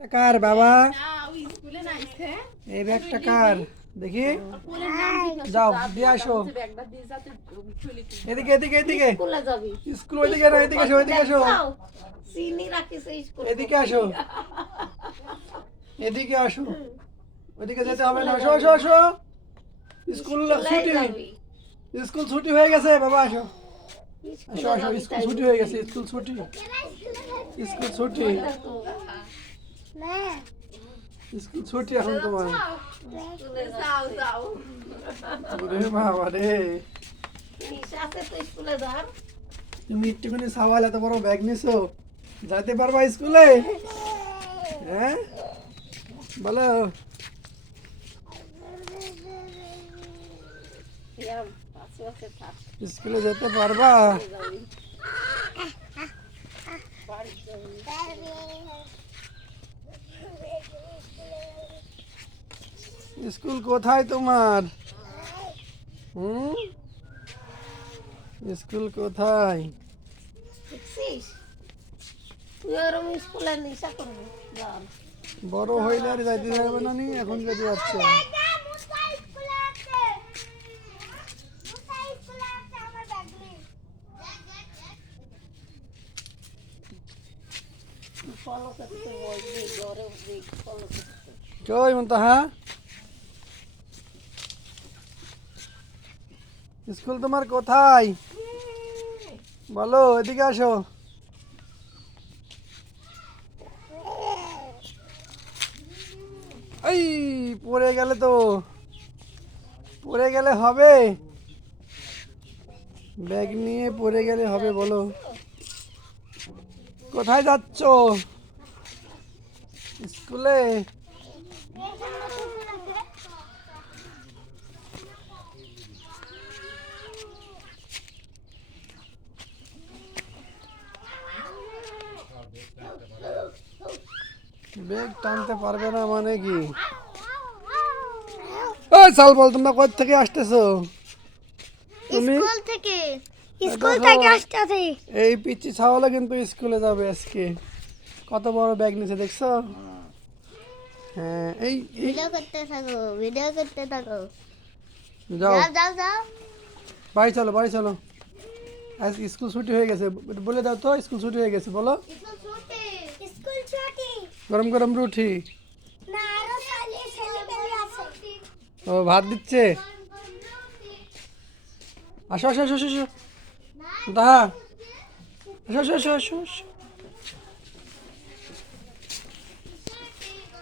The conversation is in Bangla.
কার বাবা এই ব্যাগটা কার দেখি যাও দিয়ে আসো এদিকে এদিকে এদিকে স্কুল ওইদিকে না এদিকে আসো এদিকে আসো এদিকে আসো এদিকে আসো ওইদিকে যেতে হবে না আসো আসো আসো স্কুল ছুটি স্কুল ছুটি হয়ে গেছে বাবা আসো আসো আসো স্কুল ছুটি হয়ে গেছে স্কুল ছুটি স্কুল ছুটি স্কুল ছুটি এখন তোমার ওরে বাবা রে তুমি একটুখানি সাওয়াল এত বড় ব্যাগ নিছো যাইতে পারবা স্কুলে হ্যাঁ বলো স্কুলে যেতে পারবা স্কুল কোথায় তোমার স্কুল কোথায় বড় হইলে আর যাইতে যাবে না নি এখন যেতে যাচ্ছে কই মুনতাহা স্কুল তোমার কোথায় বলো এদিকে আসো এই পড়ে গেলে তো পড়ে গেলে হবে ব্যাগ নিয়ে পড়ে গেলে হবে বলো কোথায় যাচ্ছ স্কুলে ব্যাগ টানতে পারবে না মানে কি ওই সাল বল তোমরা কোথা থেকে আসতেছো তুমি স্কুল থেকে আসতেছি এই পিচ্চি ছাওয়ালা কিন্তু স্কুলে যাবে আজকে কত বড় ব্যাগ নিছে দেখছো হ্যাঁ এই ভিডিও করতে থাকো যাও যাও যাও বাড়ি চলো আজ স্কুল ছুটি হয়ে গেছে বলে দাও তো স্কুল ছুটি হয়ে গেছে বলো স্কুল ছুটি গরম গরম রুটি না আরো ছেলে আছে ও ভাত দিচ্ছে আসো আসো আসো আসো দাহা আসো আসো আসো আসো